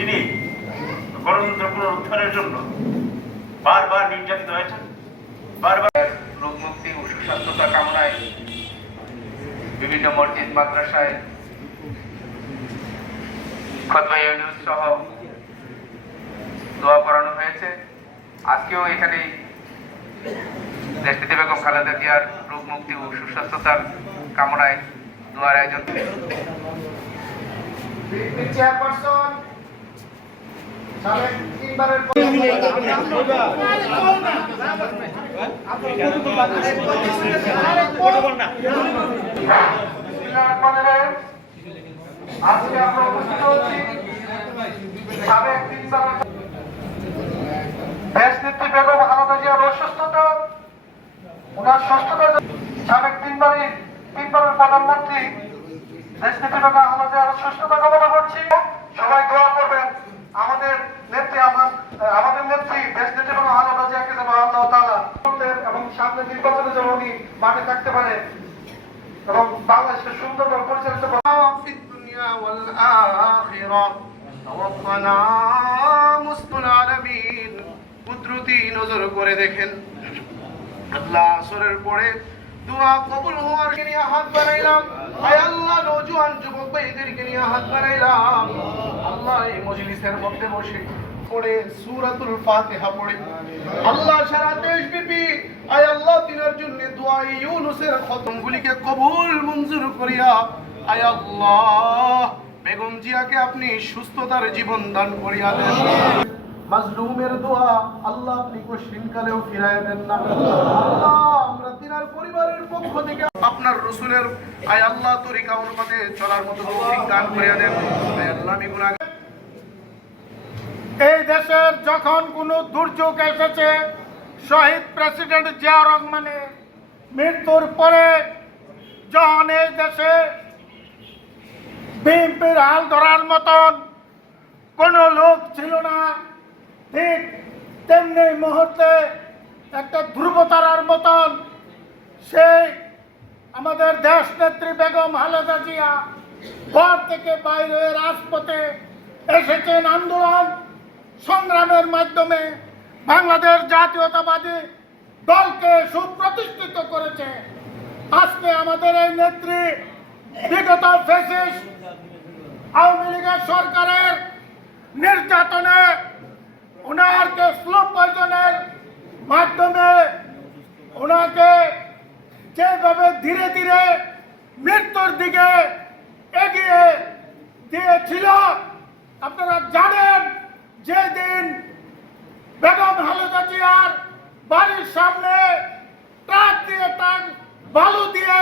যিনি গণতন্ত্র পুনরুদ্ধারের জন্য বারবার নির্যাতিত হয়েছেন, বারবার রোগ মুক্তি ও সুস্বাস্থ্যতা কামনায় বিভিন্ন মসজিদ মাদ্রাসায় খুতবা ইউনুস সহ দোয়া পড়ানো হয়েছে। আজকেও এখানে দেশনেত্রী বেগম খালেদা জিয়ার রোগ মুক্তি ও সুস্বাস্থ্যতার কামনায় দোয়ার আয়োজন। চেয়ারপারসন সাবেক তিনবারের আজকে আমরা উপস্থিত হচ্ছি সাবেক তিনবারের দেশনেত্রী বেগম খালেদা জিয়ার অসুস্থতা, ওনার সুস্থতার সাবেক তিনবারের প্রধানমন্ত্রী দেশনেত্রী বেগম খালেদা জিয়ার সুস্থতা কামনা করছি। সবাই দোয়া করবেন আমাদের নেত্রী দেশনেত্রী বেগম খালেদা জিয়াকে যেন আল্লাহ তাআলা এবং সামনে নির্বাচনে যেন উনি মাঠে থাকতে পারে এবং বাংলাদেশকে সুন্দরভাবে পরিচালিত করে। কুদরতি নজর করে দেখেন আল্লাহ আসরের পরে দোয়া কবুল হওয়ার নিয়ে হাত বাড়াইলাম। আয় আল্লাহ নওজোয়ান যুবক ভাইদেরকে নিয়ে হাত বাড়াইলাম। আল্লাহ এই মজলিসের মধ্যে বসে পড়ে সূরাতুল ফাতিহা পড়ে আল্লাহ সারা দেশব্যাপী আয় আল্লাহ তিনার জন্য দোয়া ইউনূসের খতমগুলিকে কবুল মঞ্জুর করিয়া আয় আল্লাহ বেগম জিয়াকে আপনি সুস্থতার জীবন দান করিয়া দেন। মাজলুমের দোয়া আল্লাহ আপনি কঠিনকালেও ফিরায় দেন না। আল্লাহ আমরা তিনার পরিবারের পক্ষ থেকে আপনার রাসূলের আয় আল্লাহ তরিকা অনুপাতে চলার মতো তৌফিক দান করিয়া দেন। আয় আল্লাহ আমি গুনাহগার। এই দেশের যখন কোনো দুর্যোগ এসেছে, শহীদ প্রেসিডেন্ট জিয়া রহমানের মৃত্যুর পরে যখন এই দেশে বিএনপির হাল ধরার মতন কোনো লোক ছিল না, ঠিক তেমনি মুহূর্তে একটা ধ্রুবতারার মতন সেই আমাদের দেশনেত্রী বেগম খালেদা জিয়া ঘর থেকে বাইরে হয়ে রাজপথে এসেছেন। আন্দোলন সংগ্রামের মাধ্যমে বাংলাদেশ জাতীয়তাবাদী দলকে সুপ্রতিষ্ঠিত করেছে। আজকে আমাদের এই নেত্রী বিগত ফ্যাসিস্ট আওয়ামী লীগের সরকারের নির্যাতনে ওনাকে স্লো পয়জনের মাধ্যমে ওনাকে যেভাবে ধীরে ধীরে মৃত্যুর দিকে এগিয়ে দিয়েছিল, আপনারা জানেন যেদিন বেগম খালেদা জিয়ার বাড়ির সামনে ট্রাক বালু দিয়ে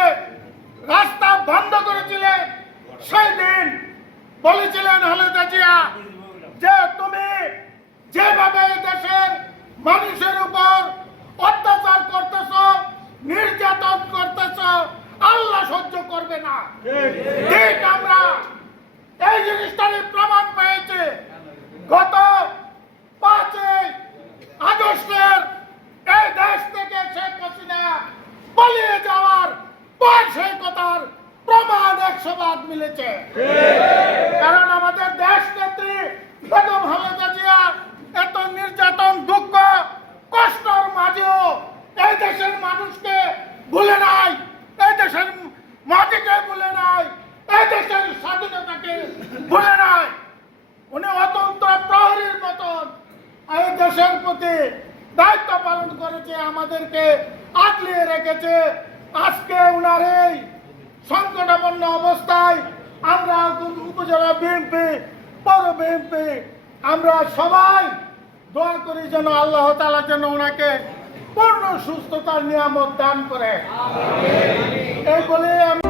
রাস্তা বন্ধ করেছিলেন, সেই দিন বলেছিলেন খালেদা জিয়া যে তুমি যেভাবে দেশের মানুষের উপর অত্যাচার করতেছ, নির্যাতন করতেছ, আল্লাহ সহ্য করবে না। ঠিক আমরা এই জিনিসটারই প্রমাণ পেয়েছি। গত 5 আগস্টের এই দেশ থেকে শেখ হাসিনা পালিয়ে যাওয়ার পর সেই কথার প্রমাণ 100 মিলেছে। কারণ আমাদের দেশ নেত্রী বেগম খালেদা জিয়া এত নির্যাতন, দুঃখ, কষ্টর মাঝেও এই দেশের মানুষকে ভুলে নাই, এই দেশের মাটিকে ভুলে নাই, এই দেশের স্বাধীনতাকে ভুলে নাই। উনি অতন্ত্র প্রহরীর মতন এই দেশের প্রতি দায়িত্ব পালন করেছে, আমাদেরকে আগলিয়ে রেখেছে। আজকে উনার এই সংকটাপন্ন অবস্থায় আমরা উপজেলা বিএনপি, পৌর বিএনপি আমরা সবাই দোয়া করি যেন আল্লাহ তাআলা যেন ওনাকে পূর্ণ সুস্থতার নিয়ামত দান করে। এই বলে আমি